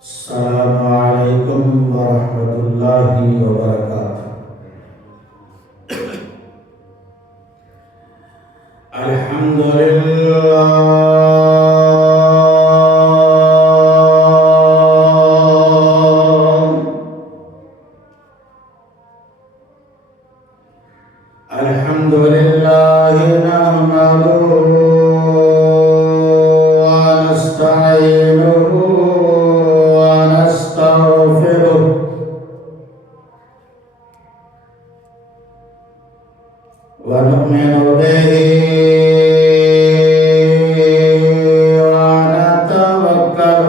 السلام عليكم ورحمة الله وبركاته. الحمد لله الحمد لله نحمده ونستعينه ونستغفره ونؤمن به ونتوكل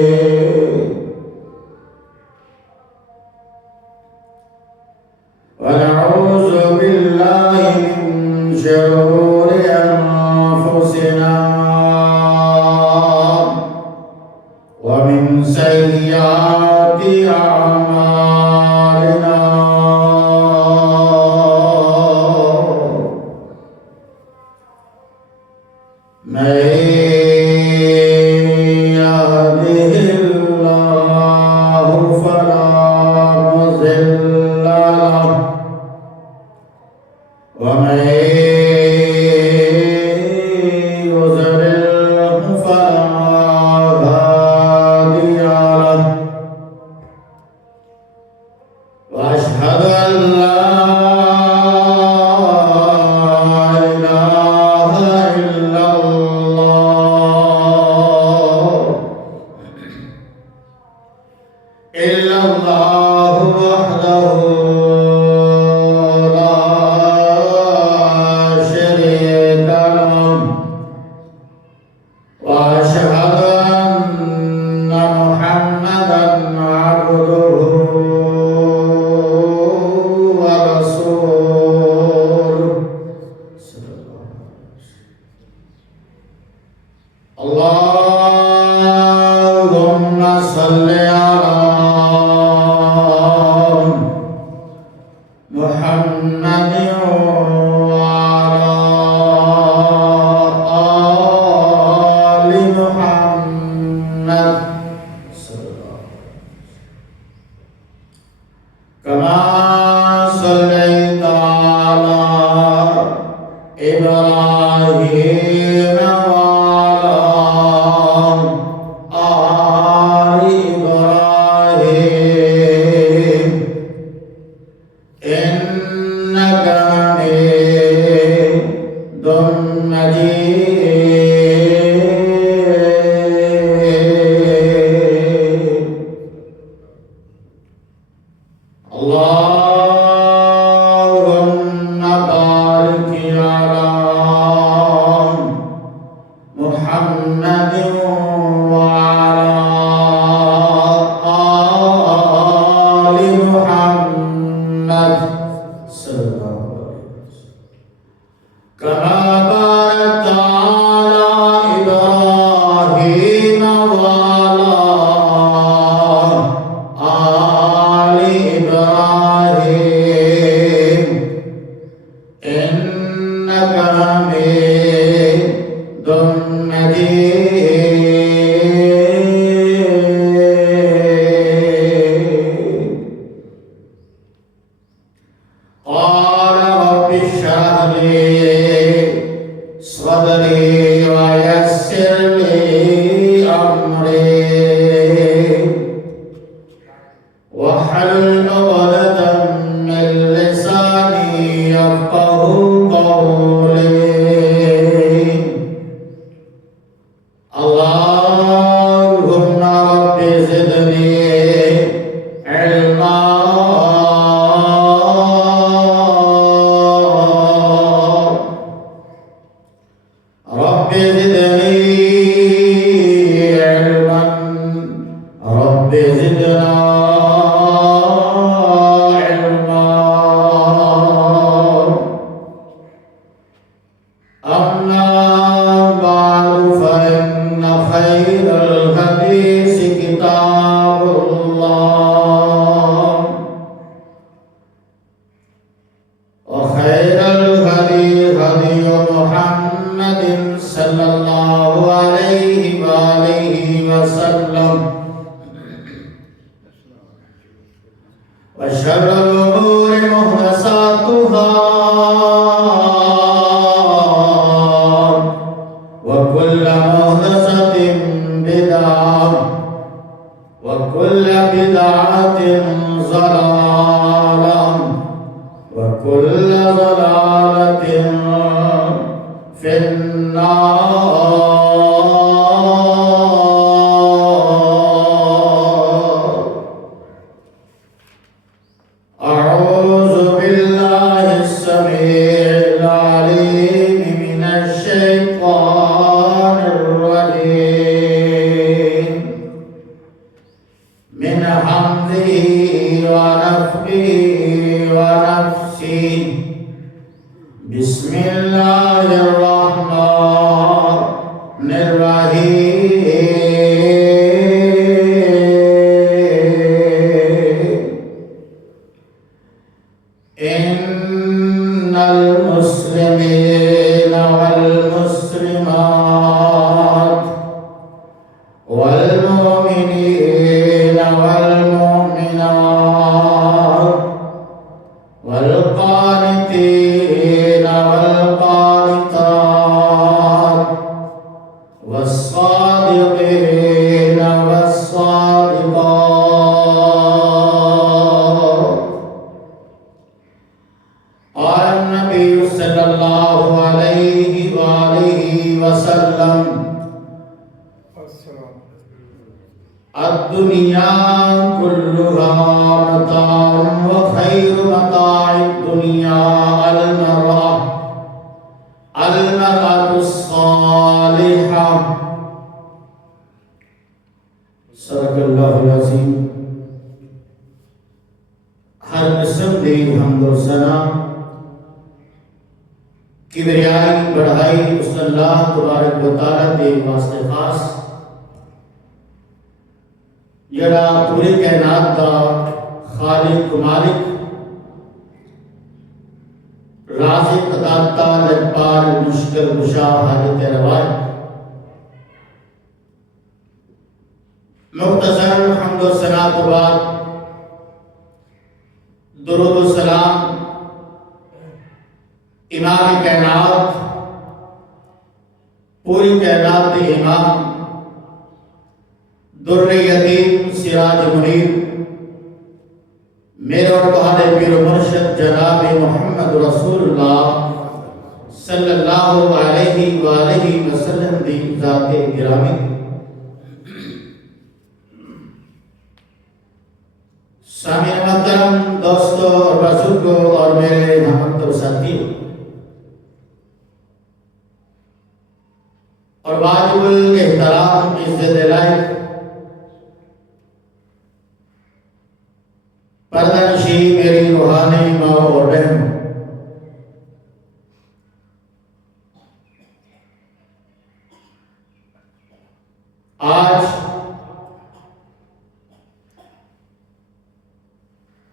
عليه ونعوذ بالله من شرور أنفسنا ومن سيئات أعمالنا من يهده الله فلا مضل له ومن يضلل فلا هادي له وأشهد أن لا إله إلا الله وحده لا شريك له وأشهد أن محمدا عبده ورسوله اللهم صل على محمد وعلى آل محمد كما صليت على إبراهيم وعلى آل إبراهيم إنك حميد مجيد اللهم بارك على محمد وعلى آل محمد كما باركت على إبراهيم وعلى آل إبراهيم إنك حميد مجيد قال رب اشرح لي صدري ويسر لي أمري واحلل عقدة من لساني يفقهوا قولي اللهم رب زدني علما رب زدني علما رب زدنا علما أما بعد فإن خير الحديث كتاب الله وخير الهدي هدي محمد صلى الله عليه وآله وسلم وشر الأمور محدثاتها وكل محدثة بدعة وكل بدعة ضلالة وكل ضلالة في النار. أعوذ بالله السميع العليم من الشيطان الرجيم من حمده ونفخه ونفسه. بسم الله الرحمن الرحيم. إن المسلمين والمسلمات والمؤمنين والمؤمنات والقانتين والقانتات والصادقين والصادقات. قال النبي صلى الله عليه وآله وسلم: الدنيا كلها متاع وخير متاع الدنيا المرأة الصالحة. صدق اللہ العظیم. ہر قسم دی حمد و ثنا کبریائی بڑھائی اس اللہ تبارک و تعالیٰ دے واسطے خاص جڑا پوری کائنات دا خالق مالک رازق داتا لجپال مشکل کشا حاجت روا. مختصر حمد و ثنا کے بعد درود و سلام امام کائنات پوری کائنات کے امام در یتیم سراج منیر میرے اور تہاڈے پیر و مرشد جناب محمد رسول اللہ صلی اللہ علیہ وآلہ وسلم دی ذات گرامی. سامعین محترم، دوستوں اور بزرگوں اور میرے ہمدرد ساتھیوں اور واجب الاحترام عزت لائق پردہ نشین میری روحانی ماں اور بہن، آج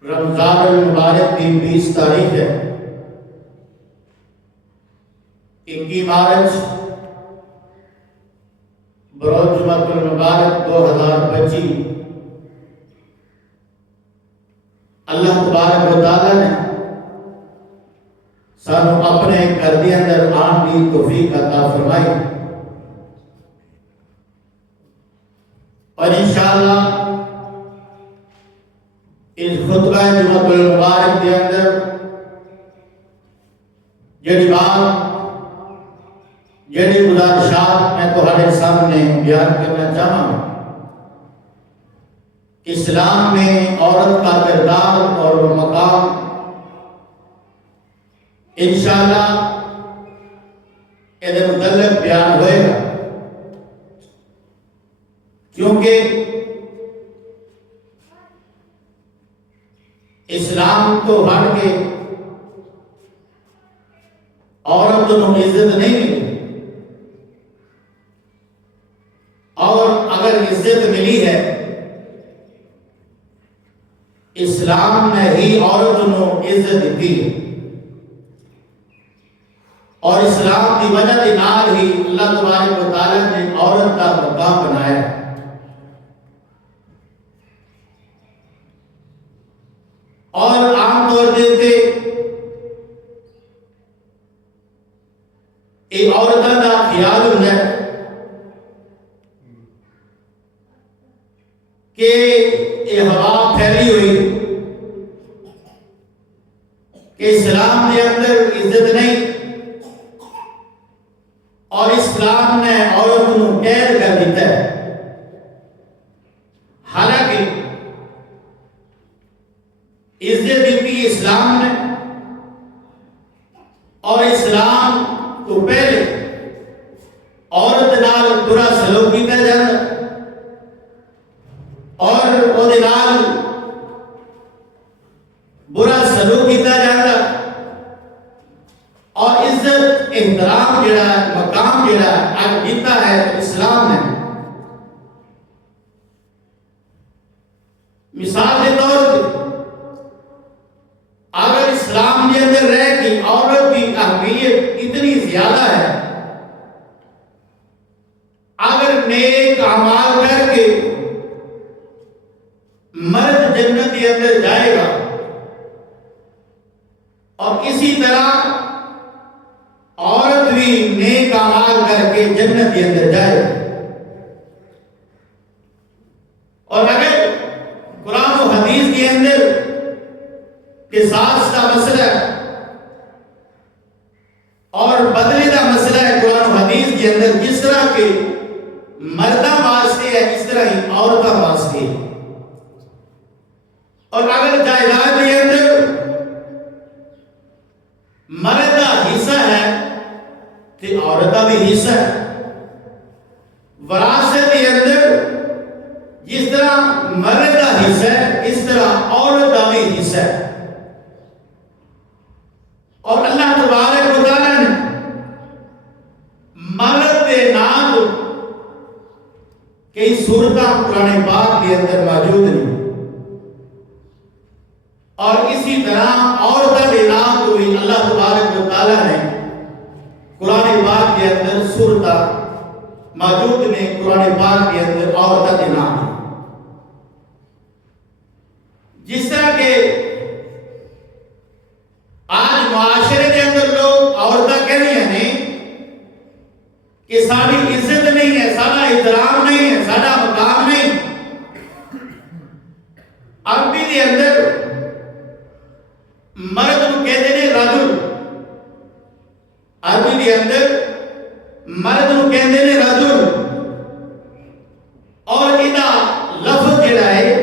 رمضان المبارک کی 20 تاریخ ہے. 21 مارچ بروز جمعۃ المبارک 2025. اللہ تبارک و تعالیٰ نے سانو اپنے گھر کے اندر آن کی توفیق عطا فرمائی اور انشاءاللہ اس خطبہ جمعۃ المبارک کے اندر جڑی بات جڑی گزارشات میں تمہارے سامنے بیان کرنا چاہوں. اسلام میں عورت کا کردار اور مقام انشاءاللہ ادھر متعلق بیان ہوئے گا، کیونکہ اسلام تو ہٹ کے عورت کو عزت نہیں ملی، اور اگر عزت ملی ہے اسلام نے ہی عورت کو عزت دی ہے، اور اسلام کی وجہ کے نال ہی اللہ تبارک و تعالیٰ نے عورت کا مقام بنایا ہے. کہ یہ ہوا پھیلی ہوئی کہ اسلام کے اندر عزت نہیں اور اسلام نے عورت کو قید کر دیتا ہے. حالانکہ عزت دیتی اسلام نے اور اسلام تو پہلے عورت نال برا سلوک کیتا جاتا اور وہ نال برا سلوک کیتا جاتا اور عزت احترام جڑا مقام جڑا اج دیتا ہے اسلام نے. مثال کے طور پر اگر اسلام کے اندر رہ کہ عورت کی اہمیت اتنی زیادہ ہے، اگر نیک اعمال کر کے مرد جنت کے اندر جائے گا اور اسی طرح عورت بھی نیک اعمال کر کے جنت کے اندر جائے گا. اور اگر قرآن و حدیث کے اندر قصاص کا مسئلہ اور بدلے کا مسئلہ ہے قرآن و حدیث کے اندر، جس طرح کے مردہ واسطے ہے اس طرح ہی عورتوں واسطے. اور اگر جائیداد کے اندر مرد کا حصہ ہے تو عورت کا بھی حصہ ہے. وراثت کے اندر جس طرح مرد کا حصہ ہے اس طرح عورت کا بھی حصہ ہے. اور اللہ تبارک و تعالی نے مرد کے نام کئی صورتاں قرآن پاک کے اندر موجود ہیں اور اسی طرح عورتوں کے نام کو بھی اللہ تبارک و تعالی نے قرآن پاک کے اندر صورتاں موجود نے. قرآن پاک کے اندر عورتوں کے نام ہیں. جس طرح کہ آج معاشرے کے اندر لوگ عورتیں کہہ رہی ہیں کہ ساری عزت نہیں ہے، سارا احترام نہیں ہے، سارا مقام نہیں. عربی کے اندر مرد کو کہتے ہیں رجل، عربی کے اندر مرد کو کہتے ہیں رجل. اور ادا لفظ جڑا ہے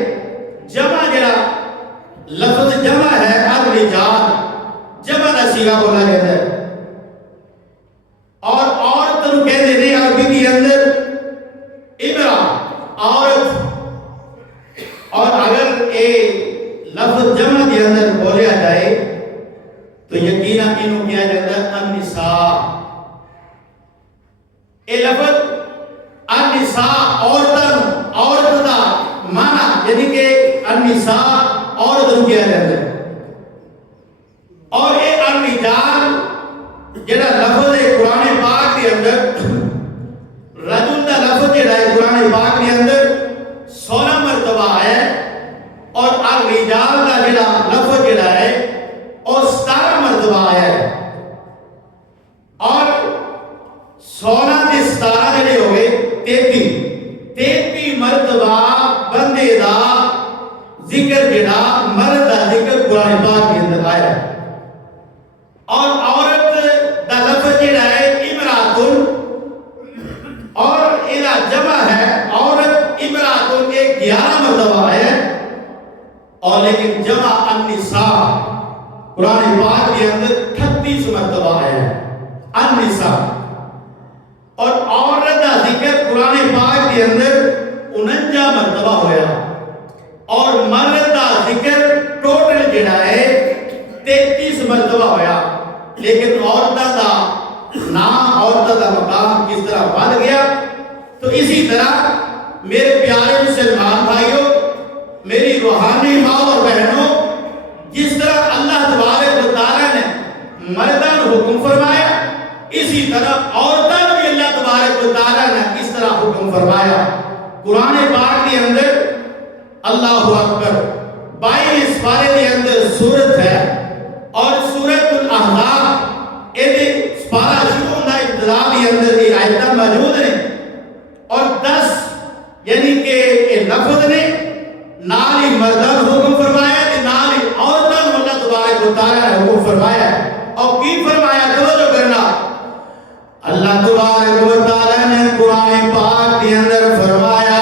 جمع جڑا لفظ جمع ہے الرجال، جمع کا صیغہ بولا جاتا ہے. اور عورت کو کہتے ہیں عربی کے اندر امرا، عورت. اور اگر یہ لفظ جمع کے اندر بولیا جائے تو یقیناً انہوں کیا جاتا ہے النساء. یہ لفظ النساء عورت کا معنی یعنی کہ النساء عورت کو کیا جاتا ہے. اور یہ الرجال جڑا لفظ ہے قرآن پاک کے اندر، رجل کا لفظ جڑا ہے قرآن پاک کے اندر 16 مرتبہ ہے اور الرجال کا جڑا لفظ جڑا ہے اور 17 مرتبہ ہے. اور 16 سے 17 جڑے ہو گئے 33 مرتبہ بندے دا ذکر جڑا مرد دا ذکر قرآن پاک کے اندر آیا ہے. اور عورت دا لفظ جڑا ہے امراتن، اور ادا جمع ہے عورت امراتن کے 11 مرتبہ ہے. اور لیکن جمع النساء قرآن پاک کے اندر 38 مرتبہ ہے النساء. اور عورت کا ذکر قرآن پاک کے اندر 49 مرتبہ ہویا. اور مرد کا ذکر ٹوٹل جڑا ہے 33 مرتبہ ہویا. لیکن عورتوں کا نام عورتوں کا مقام کس طرح بڑھ گیا. تو اسی طرح میرے پیارے مسلمان بھائیوں، میری روحانی ماں اور بہنوں، جس طرح اللہ تبارک و تعالی نے مردوں کو حکم فرمایا اسی طرح عورتوں کو بھی اللہ تبارک و تعالی نے اس طرح حکم فرمایا. قرآن پاک کے اندر اللہ اکبر 22 پارے کے اندر سورت ہے اور سورت الاحزاب یہ پارا شروع ہوتا ہے ابتدا کے اندر یہ آیتیں موجود ہیں اور 10 یعنی کہ لفظ نے نال ہی مرداں حکم فرمایا تے نال ہی عورتاں نوں اللہ تبارک و تعالی نے حکم فرمایا اور کی فرمایا توجہ کرنا اللہ تبارک و تعالی نے قرآن پاک کے اندر فرمایا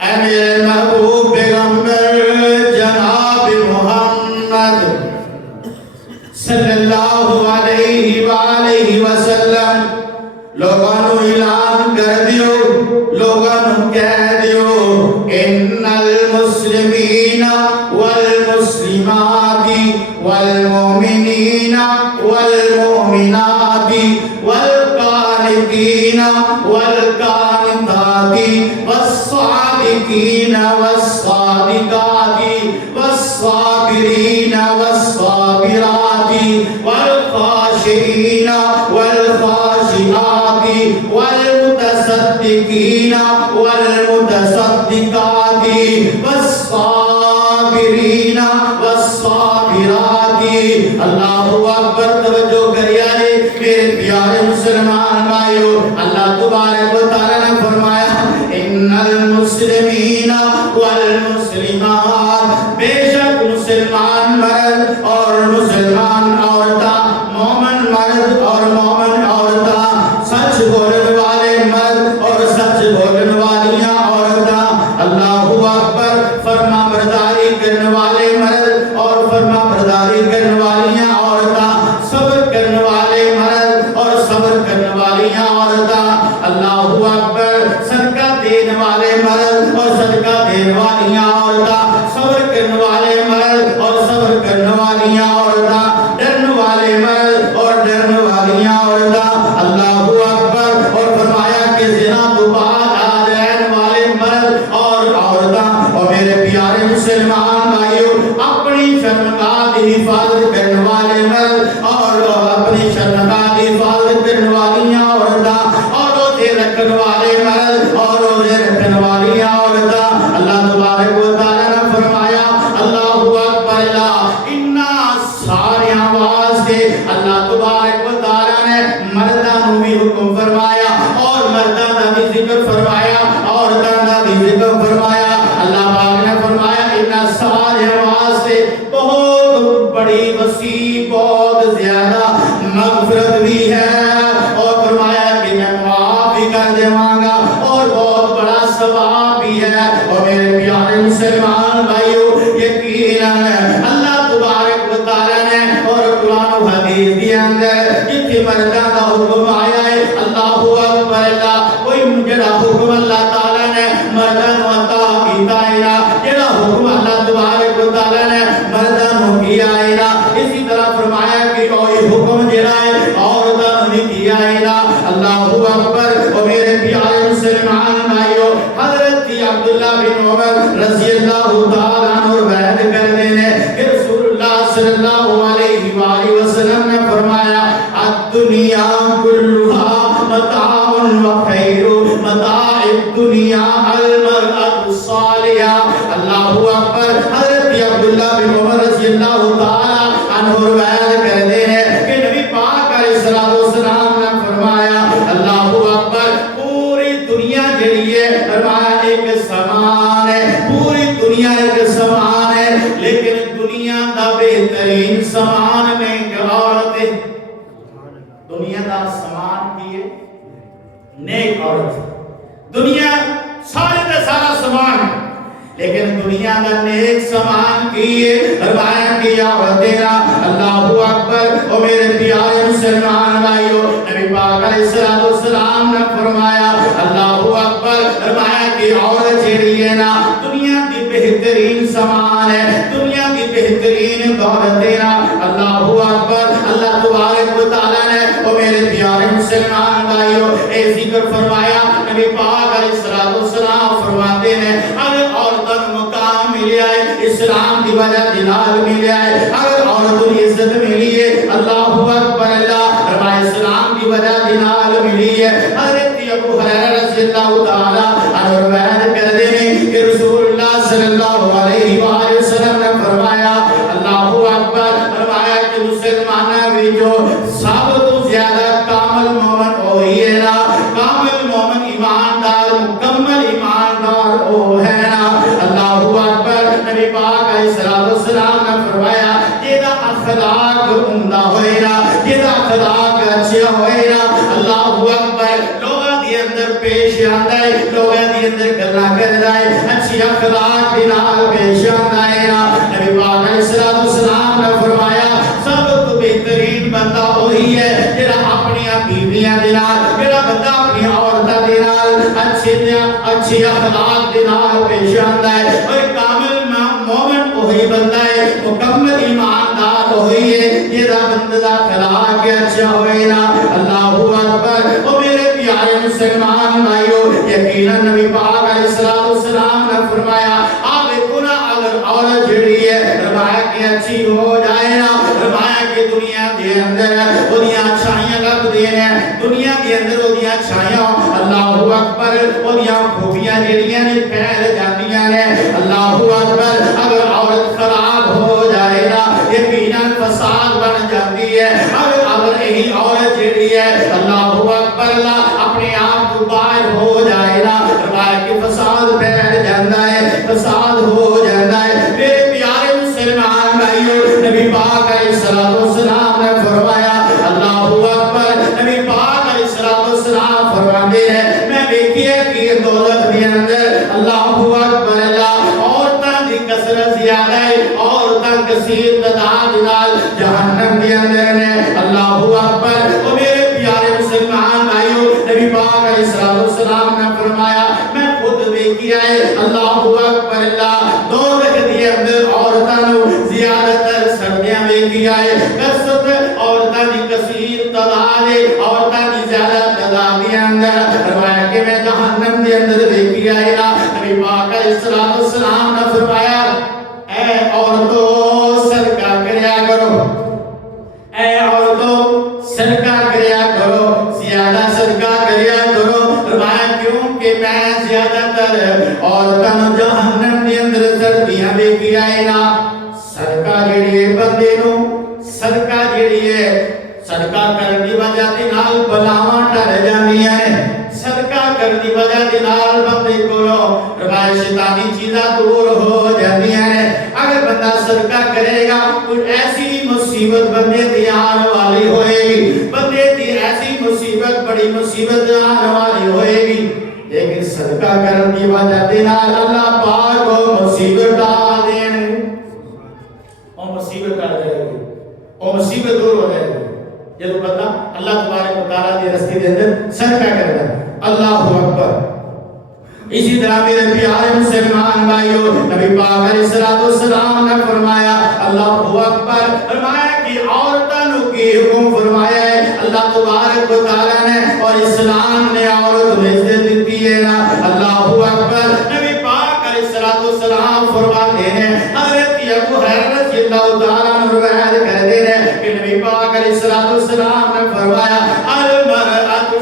اے میرے محبوب پیغمبر جناب محمد صلی اللہ علیہ وآلہ وسلم لوگوں اعلان کر دیو لوگوں کہہ دیو ان المسلمین والمسلمات والمؤمنین والمؤمنات والقانتین والقانتات والصادقین والصادقات والصابرین والصابرات والخاشعین والخاشعات والمتصدقین والمتصدقات والصابرین والصابرات اللہ اکبر توجہ کریے میرے پیارے مسلمان بھائیو اللہ تبارک و تعالی نے فرمایا ان المسلمین والمسلمات بے شک مسلمان مرد اور مسلمان عورتاں مومن مرد اور مومن عورتاں سچ بولنے والے مرد اور سچ بولنے والیاں عورتاں اللہ اکبر فرما برداری کرنے والے مرد اور فرما برداری کرنے والیاں عورتاں صبر کرنے والے مرد اور صبر کرنے والیاں عورتاں اللہ اکبر صدقہ دینے والے مرد اور صدقہ دینے والیاں عورتاں صبر کرنے والے مرد اور صبر کرنے والیاں عورتاں ڈرنے والے مرد اور ڈرنے والیاں عورتاں اللہ اکبر اور فرمایا کہ زنا تو بعد آ رہنے والے مرد اور عورتاں اور میرے پیارے مسلمان بھائیو اپنی شرمگاہ کی حفاظت کرنے والے مرد اور اپنی شرمگاہ کی حفاظت کرنے والیاں عورتاں اور روزے رکھنے والے مرد اور روزے رکھنے والیاں عورتاں اللہ تبارک و تعالی نے فرمایا اللہ اکبر لا انہا سارے آواز دے اللہ تبارک و تعالی نے مرداں نوں بھی حکم فرمایا اور مرداں دا بھی ذکر فرمایا عورتاں دا بھی ذکر فرمایا اللہ پاک نے فرمایا انہا سارے آواز دے بہت بڑی وسیع بہت زیادہ مغفرت بھی ہے اور فرمایا کہ میں معاف بھی کر دیواں گا اور بہت بڑا ثواب بھی ہے اور میرے پیارے مسلمان بھائیو یقیناً اللہ تبارک و تعالی نے اور قرآن و حدیث کے اندر جتنے مرداں کا حکم آیا ہے اللہ اکبر اللہ کوئی جڑا حکم اللہ تعالی نے مرداں نوں عطا کیتا ہے جڑا حکم اللہ تبارک و تعالی نے مرداں نوں کیا ہے اسی طرح فرمایا کہ کوئی حکم جڑا ہے عورتاں نوں بھی کیا ہے اللہ اکبر اور میرے پیارے مسلمان بھائیو حضرت عبداللہ بن عمر رضی اللہ تعالیٰ عنہ بیان کرتے ہیں کہ رسول اللہ صلی اللہ علیہ وآلہ وسلم نے فرمایا الدنیا کلها متاع وخیر متاع الدنیا المرأة الصالحہ اللہ اکبر حضرت عبداللہ بن عمر رضی اللہ تعالیٰ عنہ بیان کرتے ہیں کہ نبی پاک علیہ السلام نے فرمایا اللہ اکبر پوری دنیا جڑی ہے فرمایا ایک سامان ہے پوری دنیا ایک سامان ہے لیکن دنیا دا بہترین سامان میں عورت ہے دنیا دا سامان کی ہے نیک عورت دنیا سارے دا سارا سامان ہے لیکن دنیا کا نیک سامان کیے فرمایا کہ عورت تیرا اللہ اکبر اور میرے پیارے مسلمان بھائیو نبی پاک علیہ السلام نے فرمایا اللہ اکبر فرمایا کہ عورت جڑی ہے نا دنیا کی بہترین سامان ہے دنیا کی بہترین دولت تیرا اللہ اکبر اللہ تبارک و تعالی نے اور میرے پیارے مسلمان بھائیو اے ذکر فرمایا نبی پاک علیہ السلام فرماتے ہیں اگر عورتوں مقام ملیا ہے اسلام کی وجہ جلال ملیا ہے اگر عورتوں کی عزت ملی ہے اللہ اکبر اللہ فرمایا اسلام کی وجہ جلال ملی ہے حضرت ابو ہریرہ رضی اللہ تعالی عنہ روایت کرتے ہیں کہ رسول اللہ صلی اللہ علیہ وآلہ وسلم نے فرمایا اللہ اکبر فرمایا کہ مسلمانوں میں جو سب تو زیادہ کامل مومن وہی ہے نا کامل مومن ایماندار مکمل ایماندار وہ ہے نا اللہ پیش آندا ہے لوگاں دے اندر گلاں کردا ہے اچھی اخلاق دے نال پیش آندا ہے نبی پاک علیہ الصلوۃ والسلام نے فرمایا سب تو بہترین بندہ وہی ہے جڑا اپنی بیویاں دے نال جڑا بندہ اپنی عورتاں دے نال اچھی اخلاق دے نال پیش آندا ہے اور کامل مومن وہی بندہ ہے مکمل ایماندار وہی ہے جڑا بندہ دا اخلاق اچھا ہوئے نا اللہ اکبر او میرے پیارے مسلمان بھائیو یقیناً نبی پاک علیہ الصلوۃ والسلام نے فرمایا آپ دیکھو نا اگر عورت جڑی ہے فرمایا کہ اچھی ہو جائے نا فرمایا کہ دنیا دے اندر اودیاں اچھائیاں لب دے ہیں دنیا دے اندر اودیاں اچھائیاں اللہ اکبر اودیاں خوبیاں جڑیاں نے پھیل جاندیاں نے اللہ اکبر اگر عورت خراب ہو جائے نا یقیناً فساد بن جاتی ہے اگر یہی عورت جڑی ہے اللہ اکبر اللہ اپنے آپ کو باہر ہو جائے نا فرمایا کہ فساد پھیل جاتا ہے فساد ہو جاتا ہے میرے پیارے مسلمان بھائیو نبی پاک علیہ الصلوۃ والسلام نے فرمایا اللہ اکبر نبی پاک علیہ الصلوۃ والسلام فرماتے ہیں میں دیکھیے کہ دوزخ کے اندر اللہ اکبر اللہ عورتاں دی کثرت زیادہ ہے عورتاں کثیر تعداد نال جہنم کے اندر نے اللہ اکبر او میرے پیارے مسلمان بھائیو نبی پاک علیہ الصلوۃ والسلام نے فرمایا میں خود دیکھیا ہے اللہ اکبر اللہ دوزخ کے اندر عورتاں نو زیادہ تر سردیاں دیکھیا ہے کثرت عورتاں دی کثیر تعداد ہے عورتاں دی زیادہ تعداد کے اندر فرمایا کہ میں جہنم کے اندر دیکھیا ہے نبی پاک علیہ الصلوۃ والسلام نے فرمایا اے عورتوں صدقہ کریا کرو اے عورتوں صدقہ کریا کرو زیادہ صدقہ کریا کرو فرمایا کیونکہ میں زیادہ تر عورتاں جہنم کے اندر سردیاں دیکھیا ہے نا صدقہ جڑی ہے بندے نو صدقہ جڑی ہے صدقہ کرن دی وجہ تے نال بلاواں ٹر جاندیاں ہیں صدقہ کرن دی وجہ تے نال بندے کولوں فرمایا شیطانی چیزاں دور ہو جاندیاں ہیں اگر بندہ صدقہ کرے گا کوئی ایسی مصیبت بندے تے آنے والی ہوئے گی بندے تے ایسی مصیبت بڑی مصیبت آنے والی ہوئے گی لیکن صدقہ کرن دی وجہ تے نال اللہ پاک کو مصیبت ٹال دین او مصیبت ٹال دے گی او مصیبت دور ہو جائے گی جب بندہ اللہ تبارک و تعالی کے راستے دے اندر صدقہ کرتا ہے اللہ اکبر اسی طرح میرے پیارے مسلمان بھائیو نبی پاک علیہ الصلوۃ والسلام نے فرمایا اللہ اکبر فرمایا کہ عورتوں کی حکم فرمایا ہے اللہ تبارک و تعالی نے اور اسلام نے عورت کو عزت دی ہے نا اللہ اکبر نبی پاک علیہ الصلوۃ والسلام فرماتے ہیں حضرت ابو ہریرہ رضی اللہ تعالی عنہ روایت کرتے ہیں کہ نبی پاک علیہ الصلوۃ والسلام نے فرمایا المرأۃ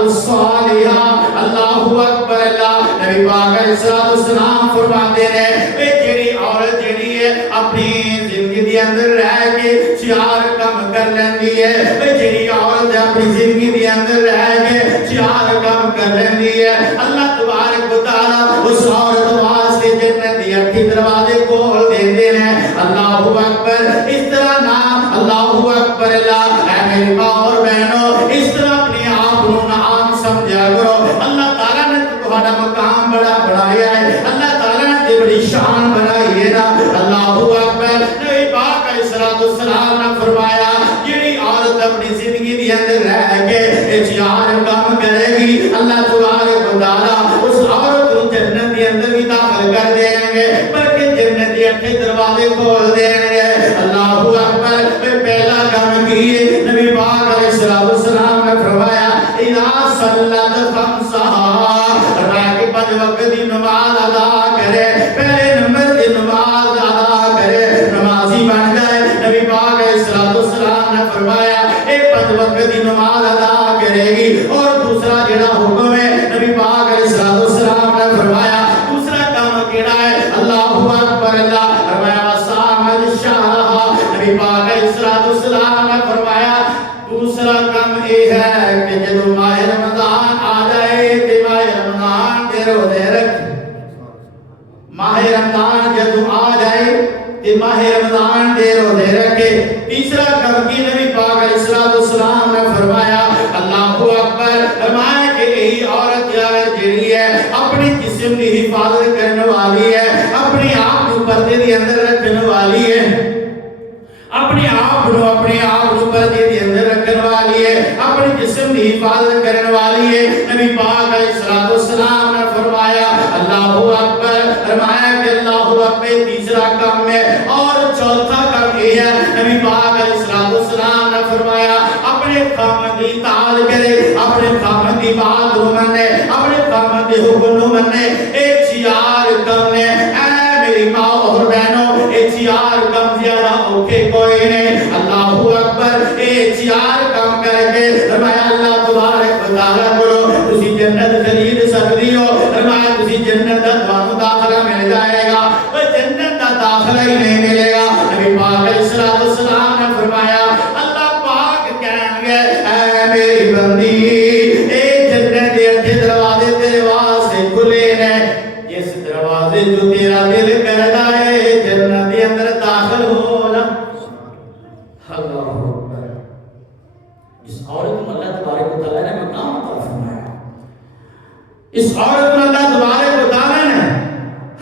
الصالحہ اللہ اکبر اللہ نبی پاک علیہ الصلوۃ والسلام فرماتے ہیں اے جڑی عورت جڑی ہے اپنی زندگی دے اندر رہ کے چار کام کر لیندی ہے اے جڑی عورت اپنی زندگی دے اندر رہ کے چار کام کر لیندی ہے اللہ تبارک و تعالی اس عورت واسطے جنت دے اٹھ دروازے کھول دیندے ہیں اللہ اکبر اس طرح نہ اللہ اکبر اللہ اے میری ماں اور بہنوں اس طرح اپنے آپ کو عام سمجھا کرو اللہ تعالی نے تمہارا مقام بڑا بڑھایا ہے اللہ تعالی نے بڑی شان بنائی ہے نا اللہ اکبر نبی پاک علیہ الصلوۃ والسلام نے فرمایا یہ عورت اپنی زندگی کے اندر رہ کے چار کام کرے گی اللہ تبارک و تعالی اس عورت کو جنت کے اندر بھی داخل کر دیں گے بلکہ جنت کے اٹھے دروازے کھول دیں گے اللہ اکبر پہلا کام کیے نبی پاک علیہ الصلوۃ والسلام نے فرمایا اذا صلت خمسها فرمایا کہ 5 وقت کی نماز ادا کرے پہلے نمبر کی نماز ادا کرے نمازی بن جائے نبی پاک علیہ الصلوۃ والسلام نے فرمایا اے 5 وقت کی نماز ادا کرے گی اور دوسرا جڑا حکم ہے نبی پاک علیہ الصلوۃ والسلام نے فرمایا دوسرا کام کیڑا ہے اللہ اکبر اللہ فرمایا وصامت الشهر نبی پاک علیہ الصلوۃ والسلام نے فرمایا دوسرا کام یہ ہے کہ جب ماہ رمضان آ جائے تو ماہ رمضان کے روزے رکھ ماہ رمضان جب آ جائے تو ماہ رمضان کے روزے رکھے تیسرا کام کی نبی پاک علیہ الصلوۃ والسلام نے فرمایا اللہ اکبر فرمایا کہ یہی عورت جڑی ہے اپنی جسم کی حفاظت کرنے والی ہے، اپنے آپ کو پردے کے اندر رکھنے والی ہے، اپنے آپ کو پردے کے اندر رکھنے والی ہے، اپنے جسم کی حفاظت کرنے والی ہے۔ نبی پاک علیہ الصلوۃ والسلام نے فرمایا اللہ اکبر، فرمایا کہ اللہ اکبر تیسرا کام ہے، اور چوتھا کام یہ ہے نبی پاک علیہ الصلوۃ والسلام نے فرمایا اپنے خاوند کی اطاعت کرے، اپنے خاوند کی بات نو منے، اپنے خاوند کے حکم نو منے۔ ایک چار کام ہے اے میری ماں اور بہنوں، ایک چار کام زیادہ اوکھے کوئی نہیں۔ اللہ اکبر، ایک چار کام کر کے فرمایا اللہ تبارک و تعالیٰ کو تسی جنت خرید سکتی ہو، فرمایا تسی جنت دا تانوں داخلہ مل جائے گا، وہ جنت دا داخلہ ہی نہیں ملے گا۔ نبی پاک علیہ الصلوۃ والسلام نے فرمایا اللہ پاک کہیں گے اے میری بندی، اے جنت دے اٹھے دروازے تیرے واسطے کھلے نے، جس دروازے جو تیرا دل کردا ہے جنت دے اندر داخل ہو جا۔ اللہ اکبر، اس عورت کو اللہ تبارک و تعالیٰ نے مقام عطا فرمایا، اس عورت کو اللہ تبارک و تعالیٰ نے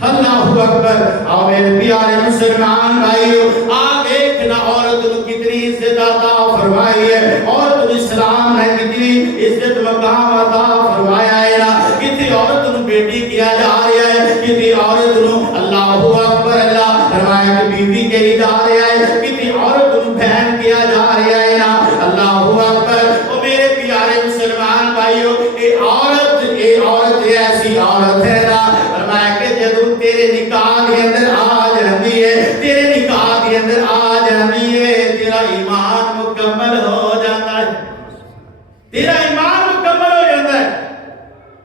اللہ اکبر۔ اور میرے پیارے مسلمان بھائیو، آپ ایک نہ عورت کو کتنی عزت عطا فرمائی ہے، عورت کو اسلام نے کتنی عزت مقام عطا فرمایا ہے نا، کتنی عورت کو بیٹی کیا جا رہا ہے، کتنی عورت کو اللہ اکبر اللہ فرمایا کہ بیوی کہی جا رہا ہے، کتنی عورت کو بہن کیا جا رہا ہے نا، اللہ اکبر۔ اور میرے پیارے مسلمان بھائیو، یہ عورت ایسی عورت ہے نا، فرمایا کہ جب تیرے نکاح کے اندر آ جاتی ہے، تیرے نکاح کے اندر آ جاتی ہے، تیرا ایمان مکمل ہو جاتا ہے، تیرا ایمان مکمل ہو جاتا ہے۔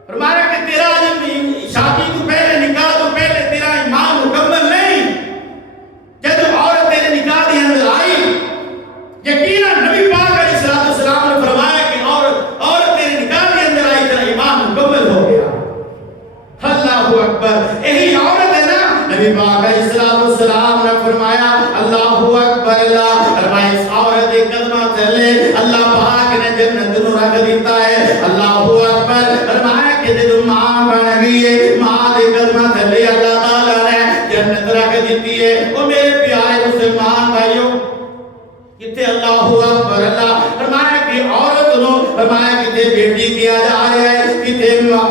فرمایا کہ تیرا جب شادی تو پہلے، نکاح تو پہلے تیرا ایمان مکمل نہیں، جب عورت تیرے نکاح کے اندر آئی، یقیناً نبی پاک علیہ الصلوۃ والسلام نے فرمایا کہ عورت تیرے نکاح کے اندر آئی، تیرا ایمان مکمل ہو گیا۔ اللہ اکبر، یہی عورت ہے نا، نبی پاک علیہ الصلوۃ والسلام نے فرمایا اللہ اکبر اللہ، فرمایا اس عورت کے قدمہ تلے اللہ پاک نے جنت نو رکھ دیتا ہے۔ اللہ اکبر، فرمایا کہ جب ماں بن گئی ہے، ماں کے قدمہ تلے اللہ تعالیٰ نے جنت رکھ دیتی ہے۔ وہ میرے پیارے مسلمان بھائیوں، کتے اللہ اکبر اللہ، فرمایا کہ عورت نو فرمایا کتے بیٹی کیا جا رہا ہے، کتے اللہ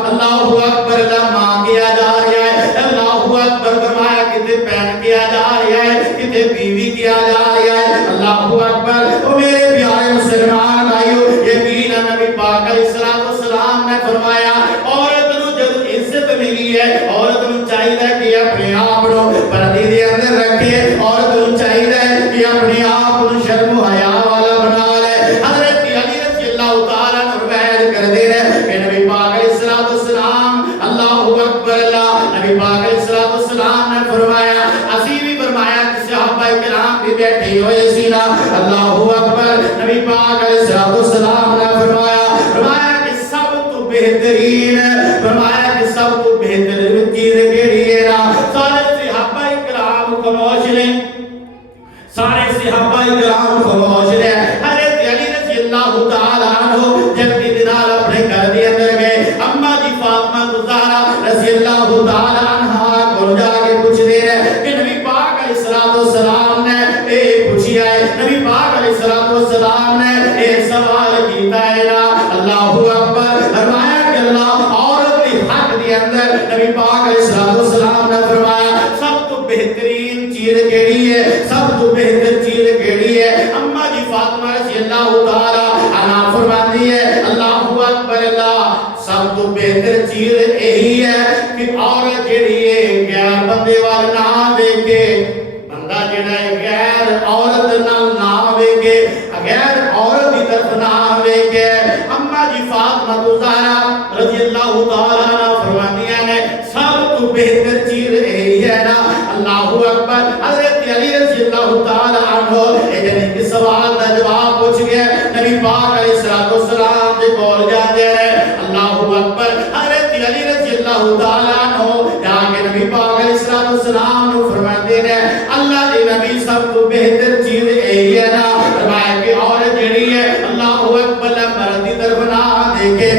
اکبر اللہ ماں کیا جا رہا ہے، اللہ اکبر فرمایا کتے بہن کیا جا رہا ہے، کتے بیوی کیا جا رہا ہے، اللہ اکبر۔ او میرے پیارے مسلمان بھائیو، یقیناً نبی پاک علیہ الصلوۃ والسلام نے فرمایا عورت نو جب عزت ملی ہے، عورت نو چاہیے کہ اپنے آپ نو پردے دے اندر رکھے، عورت نو چاہیے کہ اپنے آپ کو شرم و حیا والا بنا لے۔ حضرت علی رضی اللہ تعالیٰ عنہ روایت کرتے ہیں کہ نبی پاک علیہ الصلوۃ والسلام اللہ اکبر اللہ، نبی پاک علیہ الصلوۃ والسلام نے فرمایا، اسی بھی فرمایا کہ صحابہ کرام بھی بیٹھے ہوئے سی نا، اللہ اکبر، نبی پاک علیہ الصلوۃ والسلام نے فرمایا کہ سب تو بہترین، فرمایا کہ سب تو بہترین چیز کیڑی ہے نا، سارے صحابہ کرام خاموش نے، سارے صحابہ کرام خاموش نے۔ حضرت علی رضی اللہ تعالیٰ عنہ جب دینار اپنے گھر کے اندر گئے، اماں جی فاطمہ زہرا رضی اللہ تعالیٰ عنہا کو جا کے پوچھ دے رہے کہ نبی پاک علیہ الصلوۃ والسلام نے اے پوچھیا ہے، نبی پاک علیہ الصلوۃ والسلام نے اے سوال کیتا ہے نا، اللہ اکبر، فرمایا کہ اللہ عورت کے حق کے اندر نبی پاک علیہ الصلوۃ والسلام نے فرمایا سب تو بہترین چیز کیڑی ہے، سب تو بہتر چیز کیڑی ہے؟ اماں جی فاطمہ رضی اللہ تعالیٰ عنہا فرماتی ہے اللہ اکبر اللہ، سب تو بہتر چیز یہی ہے کہ عورت جڑی ہے غیر بندے وال نہ دیکھے، بندہ جڑا ہے غیر عورت نہ دیکھے، غیر عورت کی طرف نہ دیکھے۔ اماں جی فاطمہ زہرا رضی اللہ تعالیٰ عنہا فرماتی ہے سب تو بہتر چیز یہی ہے نا، اللہ اکبر۔ حضرت علی رضی اللہ تعالیٰ عنہ ایک سوال کا جواب پوچھ گیا، نبی پاک علیہ الصلوۃ والسلام دے کول جاندے رہے، اللہ اکبر۔ حضرت علی رضی اللہ تعالیٰ عنہ جا کے نبی پاک علیہ الصلوۃ والسلام نے فرماتے ہیں اللہ کے نبی سب تو بہتر چیز یہی ہے نا، فرمایا کہ عورت جڑی ہے اللہ اکبر مرد کی طرف نہ دیکھے،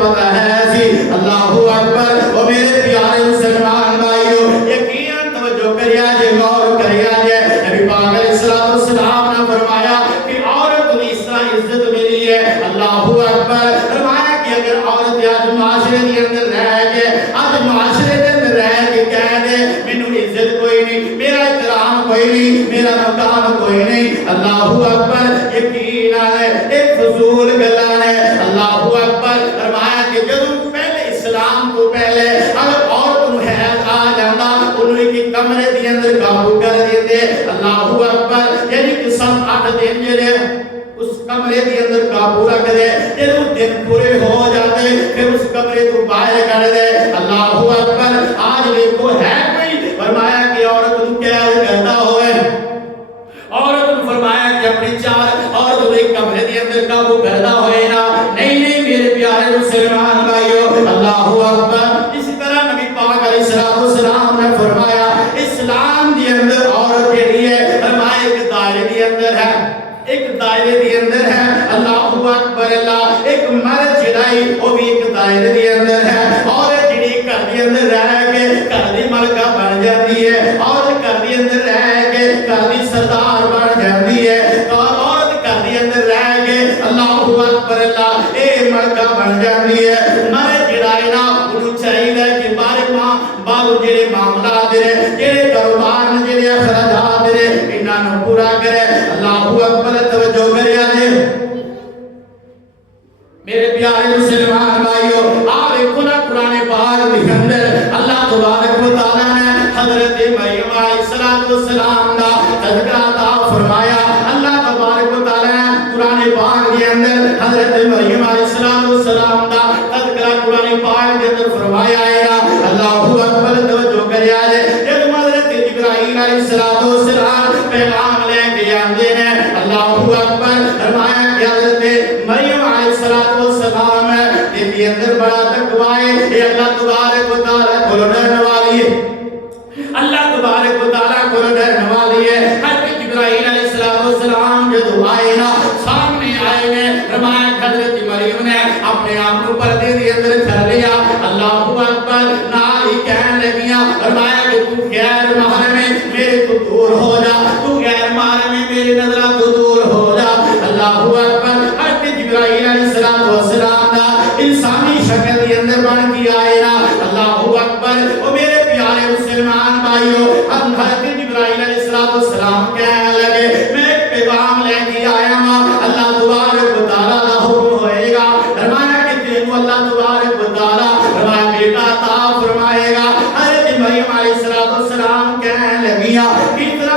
پتہ ہے سی اللہ اکبر وہ میرے پیارے مسلمان بھائیو یقیناً توجہ کریا جے غور کریا جے نبی پاک علیہ السلام نے فرمایا کہ عورت کو اس طرح عزت ملی ہے اللہ اکبر فرمایا کہ اگر عورت آج معاشرے کے اندر رہ کے آج معاشرے کے اندر رہ کے کہہ دے مینوں عزت کوئی نہیں میرا احترام کوئی نہیں میرا مقام کوئی نہیں اللہ اکبر یقیناً ایک فضول گلا ہے اللہ اکبر فرمایا کہ جب پہلے اسلام کو پہلے اگر عورت نوں حیض آ جاندا انہوں ایک کمرے دے اندر قابو کر دیندے اللہ اکبر یعنی کہ 7-8 دن جڑے اس کمرے دے اندر قابو رکھ دے جب دن پورے ہو جاتے پھر اس کمرے کو باہر کر دے اللہ اکبر آج دیکھو ہے کوئی فرمایا کہ عورت کو قید کرتا ہوئے عورت نے فرمایا کہ اپنی 4 عورت کو ایک کمرے دے اندر قابو کرتا ہوئے نا نہیں نہیں میرے پیارے مسلمان بھائیو اللہ اکبر اسی طرح نبی پاک علیہ السلام نے فرمایا اسلام دے اندر عورت جڑی ہے فرمایا ایک دائرے دے اندر ہے ایک دائرے دے اندر ہے اللہ اکبر اللہ ایک مرد جڑائی وہ بھی ایک دائرے دے اندر ہے عورت جڑی گھر دے اندر رہ کے گھر دی ملکہ بن جاتی ہے عورت گھر دے اندر رہ کے گھر دی سردار بن جاتی ہے اور عورت گھر دے اندر رہ کے اللہ اکبر اللہ اے ملکہ بن جاتی ہے مرد جڑائی نا انہوں چاہیے کہ بارے ماں بارو جڑے معاملات دے جڑے کاروبار نے جڑے اخراجات دے انہاں نوں پورا کرے اللہ اکبر توجہ کریا جے میرے پیارے مسلمان بھائیو آپ دیکھو نا قرآن پاک کے اندر اللہ تبارک و تعالی نے حضرت مریم علیہ السلام دا تذکرہ عطا فرمایا اللہ تبارک و تعالی نے قرآن پاک کے اندر حضرت مریم علیہ السلام دا تذکرہ قرآن پاک کے اندر فرمایا ہے اللہ اکبر توجہ کریا جے جب حضرت جبرائیل علیہ السلام پیغام لے کے آندے ہیں اللہ اکبر فرمایا کہ حضرت مریم علیہ السلام کے اندر بڑا تقوی ہے یہ اللہ تبارک و تعالی کو ڈرنے والی ہے اللہ تبارک و تعالی کو ڈرنے والی ہے حضرت جبرائیل علیہ السلام جب آئے نا سامنے آئے نے فرمایا حضرت مریم نے اپنے آپ کو پردے دے اندر کر لیا اللہ اکبر نال ہی کہنے لگیاں فرمایا کہ تو غیر محرم ہے میرے تو دور ہو جا تو غیر محرم ہے میری نظروں تو دور ہو جا اللہ اکبر حضرت جبرائیل علیہ السلام دا انسانی شکل کے اندر بن کے آئے نا اللہ اکبر او میرے پیارے مسلمان بھائیو حضرت جبرائیل علیہ السلام کہنے لگے میں ایک پیغام لے کے آیا ہوں اللہ تبارک و تعالی دا حکم ہوئے گا فرمایا کہ تینوں اللہ تبارک و تعالی فرمایا بیٹا عطا فرمائے گا حضرت مریم علیہ السلام کہنے لگیاں کس طرح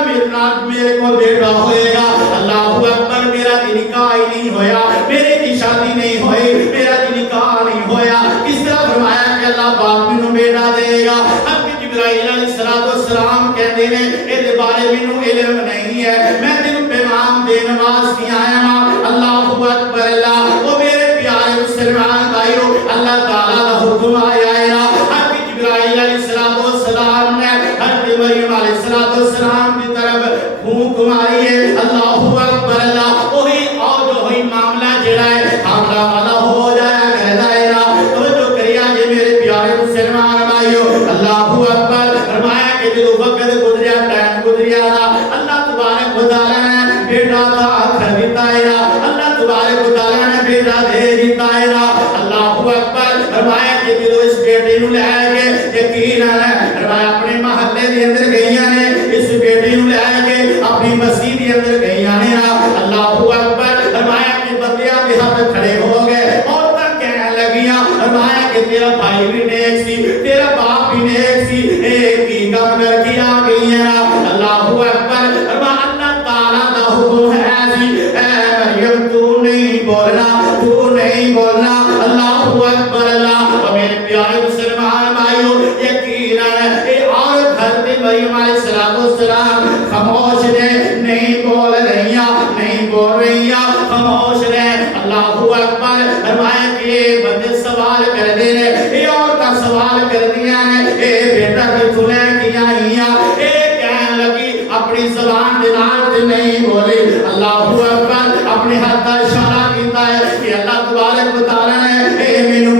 میرے کو بیٹا ہوئے گا اللہ اکبر میرا نکاح ہی نہیں ہویا میرے کی شادی نہیں ہوئی میرا نکاح نہیں ہویا کس طرح فرمایا کہ اللہ باپ میں بیٹا دے گا حضرت جبرائیل علیہ السلام کہتے ہیں اس بارے میں علم نہیں ہے میں تینوں پیغام دینے واسطے آیا ہوں اللہ اکبر اللہ وہ میرے پیارے مسلمان بھائیو اللہ تعالی کا حکم آیا ہے حضرت جبرائیل علیہ السلام نے حضرت مریم علیہ السلام کی طرف پھونک ماری ہے اللہ اکبر اللہ وہی اور جو ہوئی معاملہ جڑا ہے حاملہ والا ہو جایا کہتا ہے توجہ کریا جے میرے پیارے مسلمان بھائیو اللہ اکبر فرمایا کہ جو وقت گزریا ٹائم گزریا اللہ تبارک و تعالی نے بیٹا عطا کر دیتا ہے اللہ تبارک و تعالی نے بیٹا دے دیتا ہے اللہ اکبر فرمایا کہ جو اس بیٹے نو لے کے یقینا فرمایا اپنے محلے دے اندر گئیاں نے اس بیٹے نو لے کے اپنی مسجد دے اندر گئیاں نے اللہ اکبر فرمایا کہ بندیاں دے ہاتھ کھڑے ہو گئے اور تک کہنے لگیاں فرمایا کہ تیرا بھائی بھی نیک سی تیرا باپ بھی نیک سی ایک ہی کام کر کے آ گئی ہے اللہ اکبر فرمایا اللہ تعالی دا حکم ہے اے مریم تو نہیں بولنا تو نہیں بولنا اللہ اکبر اللہ اور میرے پیارے مسلمان بھائیو یقیناً اے عورت حضرت مریم علیہ السلام خاموش نہیں بول رہیاں نہیں بول رہیاں خاموش اللہ اکبر فرمایا کہ بندے سوال کر دے اے عورتاں سوال کر دیا ہے اے بیٹا کتھوں لے کے آئیاں اے کہنے لگی اپنی زبان دے نال نہیں بولی اللہ اکبر اپنے ہاتھ کا اشارہ کیتا ہے کہ اللہ تبارک و تعالی نے اے مینوں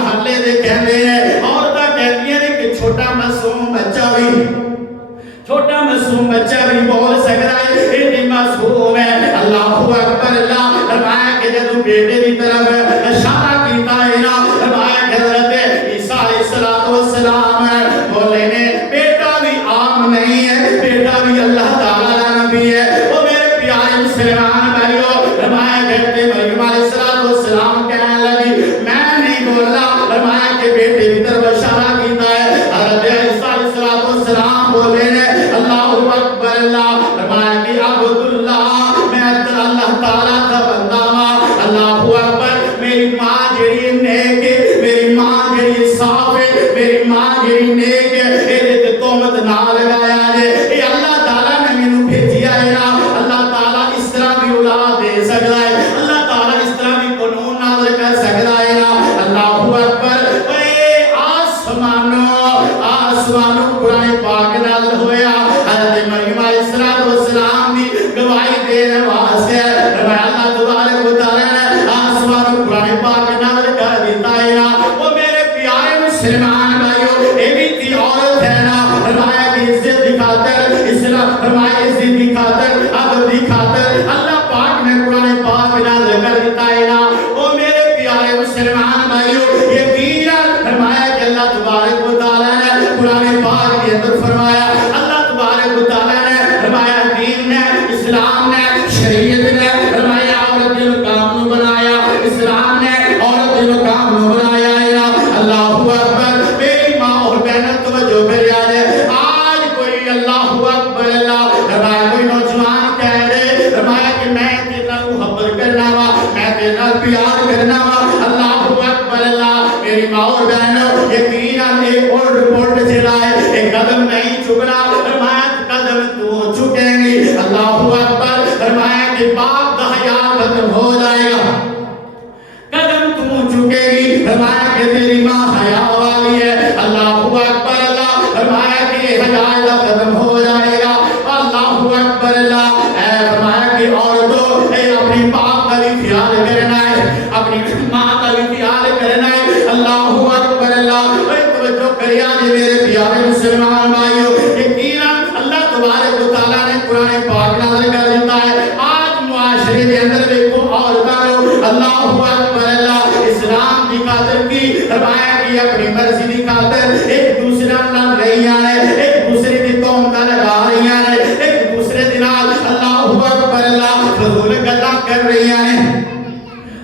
محلے دے کہندے نے عورتاں کہندیاں نے کہ چھوٹا معصوم بچہ بھی بول سکتا ہے اتنی معصوم ہے اللہ اکبر اللہ فرمایا کہ جب بیٹے کی طرف اشارہ کیتا ہے نا فرمایا کہ حضرت عیسیٰ علیہ السلام بولے نے بیٹا بھی عام نہیں ہے بیٹا بھی اللہ تعالیٰ نبی ہے وہ میرے پیارے مسلمان بھائیو فرمایا بیٹے مریم علیہ السلام کہنے لگی میں نہیں بولنا فرمایا کہ بیٹے کی طرف اشارہ کیتا ہے حضرت عیسیٰ علیہ السلام بولے نے اللہ اکبر اللہ فرمایا کہ عبداللہ میں اللہ تعالیٰ کا بندہ ہوں اللہ اکبر میری ماں جڑی نیک ہے میری ماں جڑی صاف ہے میری ماں جڑی نیک ہے اے تہمت نہ لگایا جے اے اللہ تعالیٰ نے مینوں بھیجیا ہے نا اللہ تعالیٰ اس طرح بھی اولاد دے سکتا ہے اللہ تعالیٰ اس طرح بھی قانون نازل کر سکتا ہے نا اللہ اکبر اے آسمانوں قرآن پاک نازل ہویا حضرت مریم علیہ السلام دی گواہی دینے واسطے فرمایا اللہ تبارک و تعالی نے آسمانوں قرآن پاک نازل کر دیتا ہے نا وہ میرے پیارے مسلمان بھائیو اے بھی تھی عورت ہے نا فرمایا کہ عزت کی خاطر اسلام فرمایا عزت کی خاطر ادب کی خاطر اللہ پاک نے قرآن پاک نازل کر دیتا ہے نا وہ میرے پیارے مسلمان بھائیو یقیناً فرمایا کہ اللہ تبارک و تعالی نے قرآن پاک کے اندر فرمایا اللہ تبارک و تعالی نے فرمایا دین نے اسلام نے شریعت نے فرمایا عورت کے کام نو بنایا اسلام نے عورت کے کام نو بنایا ہے اللہ اکبر میری ماں اور بہنوں توجہ میری آنے آج کوئی اللہ اکبر اللہ فرمایا کوئی نوجوان کہہ دے فرمایا کہ میں تیرا محبت کرنا وا میں تیرا پیار کرنا وا اللہ اکبر اللہ میری ماں اور بہنوں یقیناً ایک اور چلائے ایک قدم نہیں چکنا فرمایا قدم تو چکیں گی اللہ اکبر فرمایا کہ باپ کا حیا ختم ہو جائے گا قدم تو چکے گی فرمایا کہ تیری ماں حیا والی ہے اللہ اکبر اللہ فرمایا کہ حیا ختم ہو جائے گا اللہ اکبر اللہ فرمایا کہ عورتوں اپنی باپ کا بھی خیال کرنا ہے اپنی ماں کا بھی خیال کرنا ہے اللہ اکبر اللہ توجہ کریا جی میرے پیارے مسلمان بھائیو یقیناً اللہ تبارک و تعالیٰ نے قرآن پاک نازل کر دیتا ہے آج معاشرے کے اندر دیکھو عورتوں اللہ اکبر اللہ اسلام کی خاطر کی فرمایا کہ اپنی مرضی کی خاطر ایک دوسرے نال رہی ہیں ایک دوسرے کی تہمت لگا رہی ہیں ایک دوسرے کے نال اللہ اکبر اللہ فضول گلاں کر رہی ہیں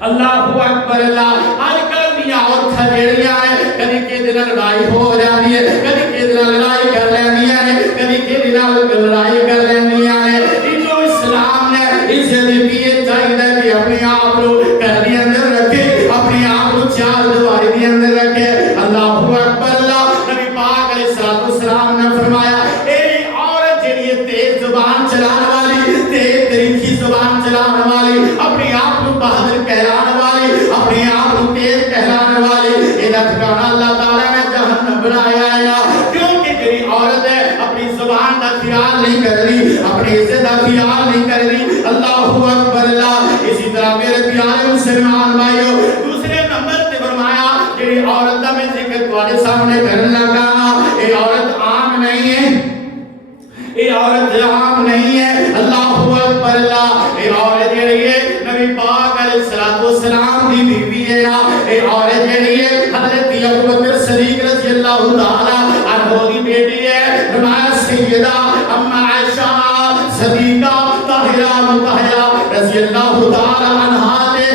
اللہ اکبر اللہ آج کل دیا اور کھجڑیاں ہیں کدی کے دن لڑائی ہو جاتی ہے کدی کے دن لڑائی کر لینی ہے کدی کے دن لڑائی کر لینی ہے جو اسلام نے عزت دی ہے چاہیے کہ اپنے آپ کو گھر کے اندر رکھے اپنے آپ کو چار دیواری کے اندر رکھے اللہ اکبر اللہ نبی پاک علیہ السلام نے فرمایا اے عورت جڑی تیز زبان چلانے والی تیز طریقی زبان چلانے والی اپنے آپ کو بہادر کہلانے والی اپنے آپ کو تیز کہلانے والی یہ ٹھکانہ اللہ تعالیٰ نے جہنم بنایا ہے کیونکہ جڑی عورت ہے اپنی زبان کا خیال نہیں کر رہی اپنی عزت کا خیال نہیں کر رہی اللہ اکبر اللہ اسی طرح میرے پیارے مسلمان بھائیو دوسرے نمبر تے فرمایا جڑی عورت کا میں ذکر تمہارے سامنے کرنے لگا یہ عورت عام نہیں ہے یہ عورت عام نہیں ہے اللہ اکبر اللہ یہ عورت جڑی ہے نبی پاک علیہ السلام دی بیوی ہے یہ عورت جڑی ہے حضرت ابوبکر صدیق رضی اللہ تعالی عنہ کی بیٹی ہے فرمایا سیدہ ام عائشہ صدیقہ طاہرہ مطہرہ رضی اللہ تعالی عنہا نے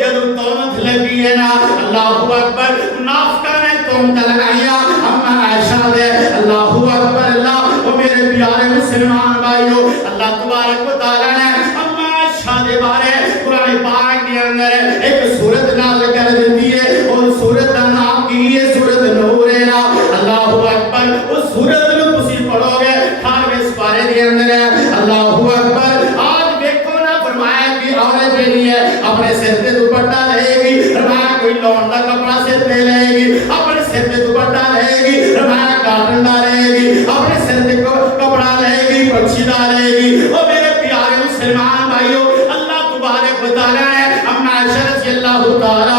جب تہمت لگی ہے نا اللہ اکبر منافقہ نے تہمت لگایا ام عائشہ دے اللہ اکبر اللہ وہ میرے پیارے مسلمان بھائیو اللہ تبارک و تعالی نے ام عائشہ دے بارے قرآن پاک کے اندر ایک سورت نازل کر دیتی ہے اور سورت کا نام کی ہے سورت نور ہے نا اللہ اکبر اس سورت میں تسی پڑھو گے 18ویں سپارے کے اندر ہے اللہ اکبر آج دیکھو نا فرمایا کہ عورت جڑی ہے اپنے سر تے دوپٹہ لے گی فرمایا کوئی لون دا کپڑا سر تے لے گی اپنے سر تے دوپٹہ لے گی فرمایا کاٹن دا لے گی اپنے سر تے کپڑا لے گی پچھی دا لے گی او میرے پیارے مسلمان بھائیو اللہ تبارک و تعالی نے ام عائشہ رضی اللہ تعالی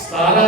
17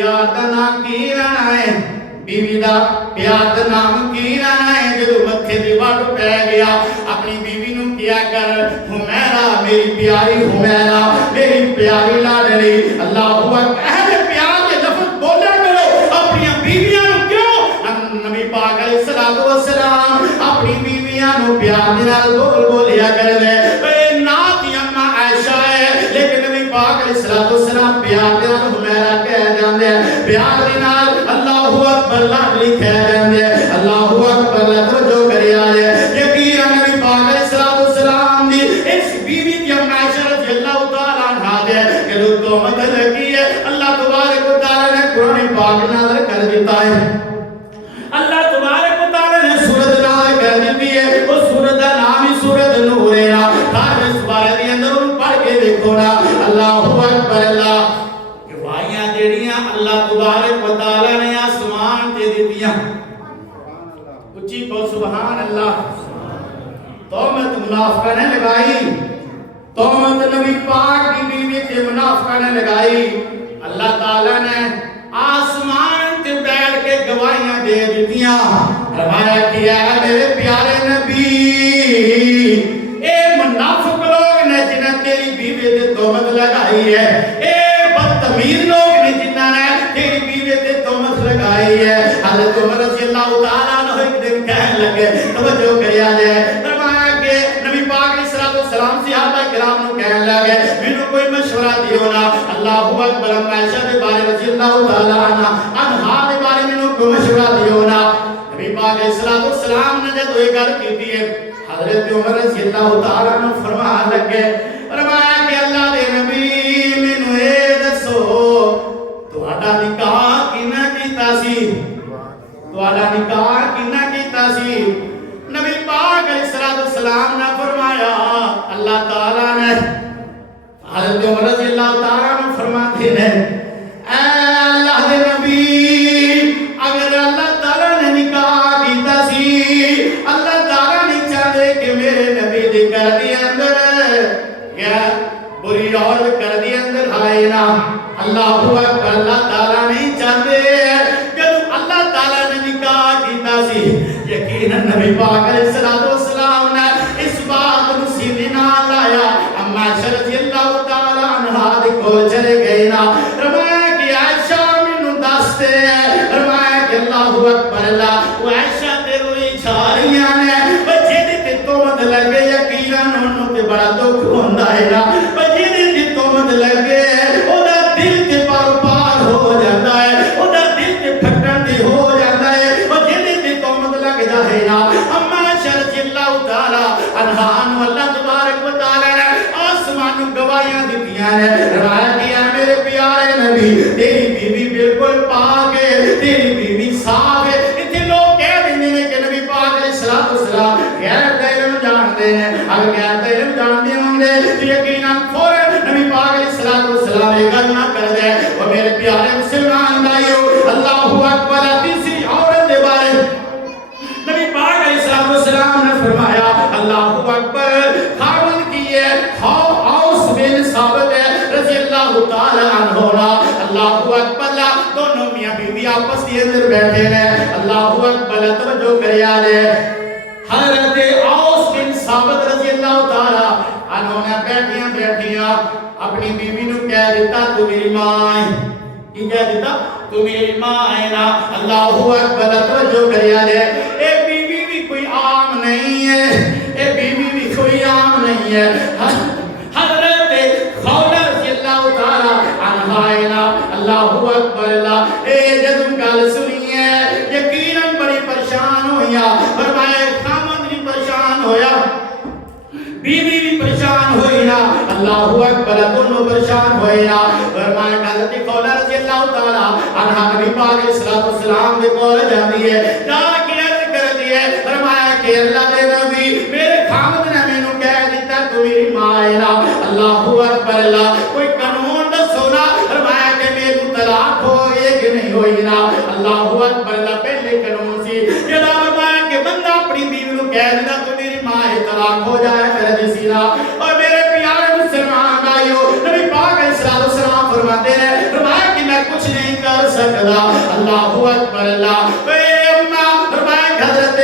پیار دا نام کی رہنا ہے بیوی دا پیار دا نام کی رہنا ہے جدو متھے دی وٹ پہ گیا اپنی بیوی نو کیا کر حمیرہ میری پیاری حمیرہ میری پیاری لاڈلی اللہ اکبر اہل پیار کے لفظ بولا کرو اپنی بیویاں نو کیوں نبی پاک علیہ السلام اپنی بیویاں نو پیار دے نال بولیا کر دے اے نات یما عائشہ ہے لیکن نبی پاک علیہ السلام پیار دے نال حمیرہ کہہ جاندے پیار دے نال اللہ اکبر لاڈلی کہہ جاندے اللہ اکبر توجہ کریا جے یقین نبی پاک علیہ السلام دی اس بیوی کی عائشہ رضی اللہ تعالی عنہا دے کہ جو تہمت لگی ہے اللہ تبارک و تعالی نے قرآن پاک نازل کر دیتا ہے اللہ تبارک و تعالی نے سورۃ نازل کر دیتی ہے اس سورۃ کا نام ہی سورۃ نور ہے نا ہر اس بارے دے اندر ان پڑھ کے دیکھو نا اللہ اکبر اللہ گواہیاں جڑیاں اللہ تبارک و تعالی نے آسمان تے دتیاں اچھی کو سبحان اللہ تہمت منافقہ نے لگائی تہمت نبی پاک کی بیوی تے منافقہ نے لگائی اللہ تعالی نے آسمان تے بیٹھ کے گواہیاں دے دیتیاں فرمایا کیا ہے میرے پیارے نبی اے منافق لوگ نے جنہیں تیری بیوی تے تہمت لگائی ہے اے بدتمیز لوگ نے جنہاں نے تیری بیوی تے تہمت لگائی ہے حضرت عمر رضی اللہ تعالیٰ عنہ ایک دن کہنے لگے توجہ کریا جائے فرمایا کہ نبی پاک علیہ السلام صحابہ کرام نو کہنے لگے مینوں کوئی مشورہ دیو نا اللہ اکبر عائشہ دے بارے رضی اللہ تعالیٰ عنہا دے بارے مینوں کوئی مشورہ دیو نا نبی پاک علیہ السلام نے جب یہ گل کیتی ہے حضرت عمر رضی اللہ تعالیٰ عنہ فرمان لگے فرمایا کہ اللہ دے نبی مینوں اے دسو تہاڈا نکاح کنا کیتا سی تہاڈا نکاح کنا کیتا سی نبی پاک علیہ السلام نے فرمایا اللہ تعالیٰ نے حضرت عمر رضی اللہ تعالیٰ عنہ فرماتے ہیں اے اللہ دے نبی اگر اللہ تعالیٰ نے نکاح کیتا سی اللہ تعالیٰ نے چاہے کہ میرے نبی دے گھر دے اندر یا بری عورت گھر دے اندر آئے نا اللہ اکبر اللہ تعالیٰ نہیں چاہتے جب اللہ تعالیٰ نے نکاح کیتا سی یقیناً نبی پاک علیہ السلام نے اس بات کو سینے نہ لایا اما عائشہ رضی اللہ تعالیٰ عنہا دے کول چلے گئے نا فرمایا کہ عائشہ مینوں دس دے فرمایا کہ اللہ اکبر اللہ وہ عائشہ تے روئی چھاریاں نے بچے تے تہمت لگے یقیناً انہوں تے بڑا دکھ ہوندا ہے نا بچے تے تہمت لگے اودا دل تے پار پار ہو جاتا ہے اودا دل تے پھٹن دی ہو جاتا ہے بچے تے تہمت لگ جائے نا اما عائشہ رضی اللہ تعالی عنہا اللہ تبارک و تعالی نے آسمان گواہیاں دتیاں نے روایت کیا میرے پیارے نبی تیری بیوی بالکل پاک ہے تیری بیوی صاف ہے اتنے لوگ کہہ دیندے نے کہ نبی پاک علیہ السلام غیر کا علم جانتے ہیں اگر غیر کا علم جانتے ہوں گے تو یقیناً فوراً نبی پاک علیہ السلام یہ گل نہ کر دے اور میرے پیارے مسلمان بھائیو اللہ اکبر تیسری عورت دے بارے نبی پاک علیہ السلام نے فرمایا اللہ اکبر خاون کی ہے اوس بن ثابت رضی اللہ تعالی عنہ اللہ اکبر دونوں میاں بیوی آپس کے اندر بیٹھے ہیں اللہ اکبر توجہ کریا جے حضرت اوس بن ثابت رضی اللہ تعالی عنہ نے بیٹھیاں اپنی بیوی نو کہہ دیتا تو میری ماں ہے کی کہہ دیتا تو میری ماں ہے نا اللہ اکبر توجہ کریا جے اے بیوی بھی کوئی عام نہیں ہے اے بیوی بھی کوئی عام نہیں ہے حضرت خولہ رضی اللہ تعالی عنہا ہے نا اللہ اکبر اللہ اے جب گل سنی ہے یقیناً بڑی پریشان ہویا فرمایا خامد بھی پریشان ہویا بیوی بھی پریشان ہوئی نا اللہ اکبر دونوں پریشان ہوئے نا فرمایا حضرت خولہ رضی اللہ تعالی عنہا نبی پاک علیہ السلام دے کول جاندی ہے جا کے عرض کر دی ہے فرمایا کہ اللہ دے نبی میرے خامد نے مینوں کہہ دیتا تو میری ماں ہے نا اللہ اکبر اللہ کوئی قانون دسو نا فرمایا کہ میری طلاق ہو گئی کہ نہیں ہوئی نا اللہ اکبر اللہ پہلے قانون سی جڑا فرمایا کہ بندہ اپنی بیوی نوں کہہ دیتا تو میری ماں ہے طلاق ہو جائے کر دی سی نا اور میرے پیارے مسلمان بھائیو نبی پاک علیہ السلام فرماتے ہیں فرمایا کہ میں کچھ نہیں کر سکتا. اللہ اکبر اللہ. اے اماں فرمائے حضرت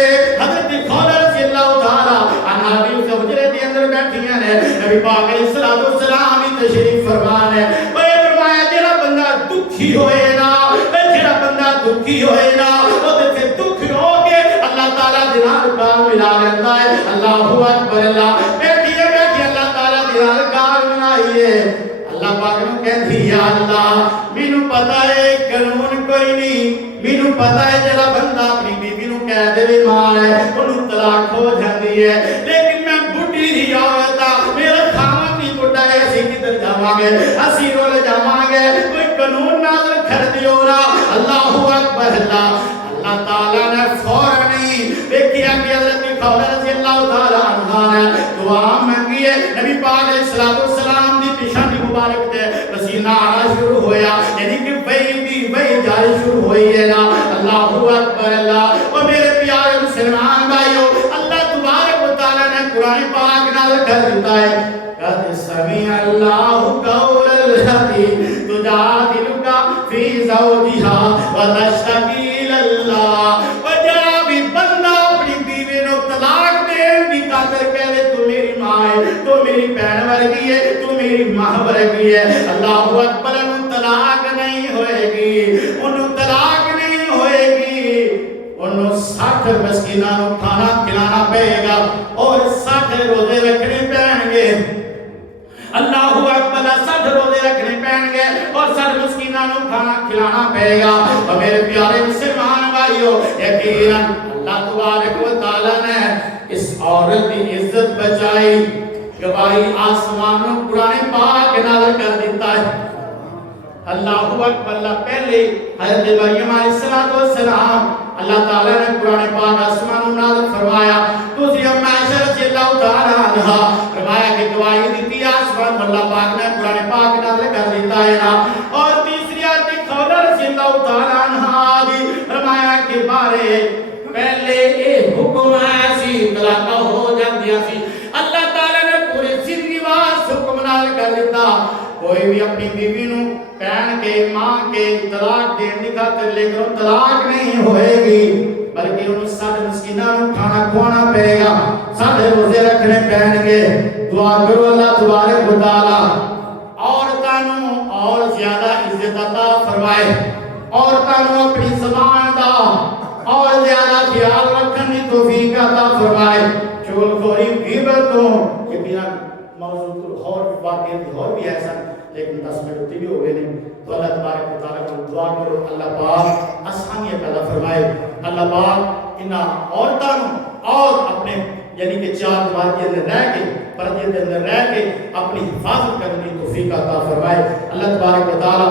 خولہ رضی اللہ تعالی عنہا بھی اس حجرے کے اندر بیٹھی ہیں. نبی پاک علیہ الصلوۃ والسلام ہی تشریف فرمان ہے. اے فرمایا جڑا بندہ دکھی ہوئے نا, جڑا بندہ دکھی ہوئے نا, وہ تے دکھ رو کے اللہ تعالی دینار کار ملا لیتا ہے. اللہ اکبر اللہ. بیٹھی اللہ تعالی دینار کار ملائیے. اللہ پاک نو کہندی یا اللہ مینوں پتہ ہے قانون کوئی نہیں, مینوں پتہ ہے جڑا بندہ اپنی بیوی نو کہہ دے ماں ہے اونوں طلاق ہو جاندی ہے, لیکن میں بڈھی دی عورت ہاں, میرا خاوند بھی بڈھا ہے, اسی کدھر جاواں گے, اسی رول جاواں گے, کوئی قانون نازل کر دیو نا. اللہ اکبر اللہ. اللہ تعالی نے فوراً نہیں دیکھیا کہ حضرت خولہ رضی اللہ تعالی عنہا نے دعا مانگی ہے. نبی پاک علیہ الصلوۃ والسلام دی پیشانی مبارک تے پسینہ آنا شروع ہویا, یعنی کہ وہی جاری شروع ہوئی ہے نا. اللہ اکبر اللہ. اور میرے پیارے مسلمان بھائیو, اللہ تبارک و تعالی نے قرآن پاک نازل کر دیتا ہے, قد سمع اللہ قول التی تجادلک فی زوجها وتشتکی الی اللہ. وجہ بھی بندہ اپنی بیوی نو طلاق دین دی خاطر کہے تو میری ماں ہے, تو میری بہن ورگی ہے, تو میری ماں ورگی ہے. اللہ اکبر. انہوں طلاق نہیں ہوئے گی, انہوں طلاق نہیں ہوئے گی, انہوں 60 مسکیناں نو کھانا کھلانا پڑے گا اور 60 روزے رکھنے پڑیں گے. اللہ اکبر. 60 روزے رکھنے پڑیں گے اور 60 مسکیناں نو کھانا کھلانا پڑے گا. اور میرے پیارے مسلمان بھائیو, یقیناً اللہ تبارک و تعالی نے اس عورت کی عزت بچائی. گواہی آسمان میں قرآن پاک نازل کر دیتا ہے. اللہ اکبر اللہ. پہلے حضرت مریم علیہ السلام اللہ تعالی نے قرآن پاک آسمان میں نازل فرمایا. دوسری ام عائشہ رضی اللہ تعالی عنہا فرمایا کہ گواہی دیتی آسمان میں اللہ پاک نے قرآن پاک نازل کر دیتا ہے نا. اور تیسری آیت خولہ رضی اللہ تعالی عنہا دی فرمایا کہ بارے پہلے اے حکم ایسی طلاق ہو جاندیاں سی, اللہ تعالی نے پورے زندگی واسطے حکم نازل کر دیتا. کوئی بھی اپنی بیوی نو بہن کے ماں کے طلاق دین دی خاطر لیکن طلاق نہیں ہوئے گی, بلکہ انہوں 60 مسکیناں نو کھانا کھوانا پڑے گا, 60 روزے رکھنے پڑیں گے. دعا کرو اللہ تبارک و تعالی عورتاں نو اور زیادہ عزت عطا فرمائے, عورتاں نو اپنی زبان دا اور زیادہ خیال رکھنے کی توفیق عطا فرمائے. چغل خوری غیبت تو یقینا موضوع اور واقعے اور بھی ایسا, لیکن 10 منٹ بھی ہو گئے نہیں. تو اللہ تبارک و تعالی کو دعا کرو اللہ پاک آسانیاں پیدا فرمائے. اللہ پاک ان عورتوں اور اپنے یعنی کہ 4 دیوار کے اندر رہ کے, پردے کے اندر رہ کے اپنی حفاظت کرنے کی توفیق عطا فرمائے. اللہ تبارک و تعالی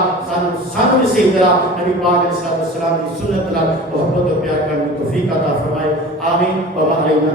سانو اسی طرح نبی پاک علیہ السلام کی سنت پر محبت و پیار کرنے کی توفیق عطا فرمائے. آمین. و علینا